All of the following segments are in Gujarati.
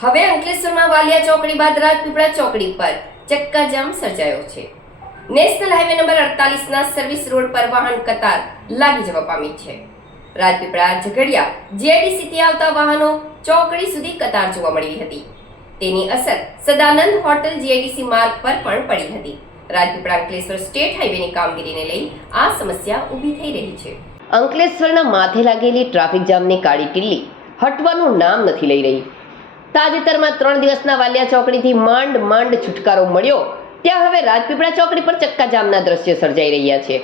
હવે અંકલેશ્વરમાં વાલિયા ચોકડી બાદ રાજપીપળા ચોકડી પર ચક્કાજામ સર્જાયો છે। નેશનલ હાઈવે નંબર 48 ના સર્વિસ રોડ પર વાહન કતાર લાગી જવા પામી છે। રાજપીપળા ઝઘડિયા જીઆઈડીસી થી આવતા વાહનો ચોકડી સુધી કતાર જોવા મળી હતી। તેની અસર સદાનંદ હોટલ જીઆઈડીસી માર્ગ પર પણ પડી હતી। રાજપીપળા અંકલેશ્વર સ્ટેટ હાઈવેની કામગીરીને લઈ આ સમસ્યા ઊભી થઈ રહી છે। અંકલેશ્વરના માથે લાગેલી ટ્રાફિક જામની કાળી ટીલ્લી હટવાનું નામ નથી લઈ રહી। તાજેતરમાં 3 દિવસના વાલિયા ચોકડીથી માંડ છુટકારો મળ્યો, ત્યાં હવે રાજપીપળા ચોકડી પર ચક્કાજામના દ્રશ્યો સર્જાઈ રહ્યા છે।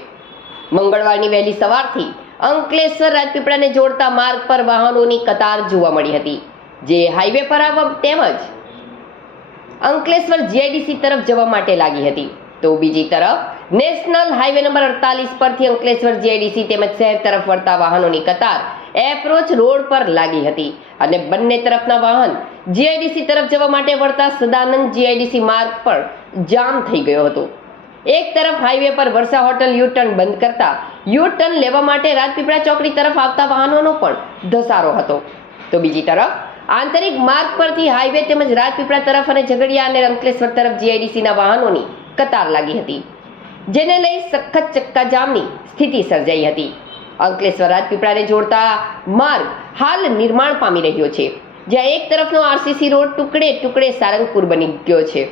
મંગળવારની વહેલી સવારથી અંકલેશ્વર રાજપીપળાને જોડતા માર્ગ પર વાહનોની કતાર જોવા મળી હતી, જે હાઈવે પર આવવા તેમજ અંકલેશ્વર જીઆઈડીસી તરફ જવા માટે લાગી હતી। તો બીજી તરફ નેશનલ હાઈવે નંબર 48 પરથી અંકલેશ્વર જીઆઈડીસી તેમજ શહેર તરફ વળતા વાહનોની કતાર એપ્રોચ રોડ પર લાગી હતી અને બંને તરફના વાહન જીઆઈડીસી તરફ જવા માટે વળતા સદાનંદ જીઆઈડીસી માર્ગ પર જામ થઈ ગયો હતો। એક તરફ હાઈવે પર વર્ષા હોટલ યુ ટર્ન બંધ કરતા યુ ટર્ન લેવા માટે રાજપીપળા ચોકડી તરફ આવતા વાહનોનો પણ ધસારો હતો, તો બીજી તરફ આંતરિક માર્ગ પરથી હાઈવે તેમજ રાજપીપળા તરફ અને ઝઘડિયા અને અંકલેશ્વર તરફ જીઆઈડીસીના વાહનોની કતાર લાગી હતી, જેને લઈ સખત ચક્કાજામની સ્થિતિ સર્જાઈ હતી। અંકલેશ્વર રાજપીપળાને જોડતા માર્ગ હાલ નિર્માણ પામી રહ્યો છે, જ્યાં એક તરફનો આરસીસી રોડ ટુકડે સારંગપુર બની ગયો છે,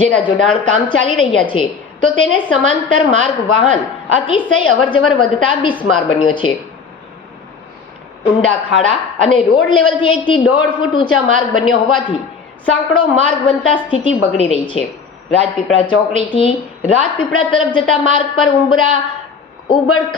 જેના જોડાણ કામ ચાલી રહ્યા છે, તો તેને સમાંતર માર્ગ વાહન અતિશય અવરજવર વધતા બિસ્માર બન્યો છે। ઊંડા ખાડા અને રોડ લેવલથી 1 થી 1.5 ફૂટ ઊંચા માર્ગ બન્યો હોવાથી સાંકડો માર્ગ બનતા સ્થિતિ બગડી રહી છે। રાજપીપળા ચોકડીથી રાજપીપળા તરફ જતા માર્ગ પર ઉબડ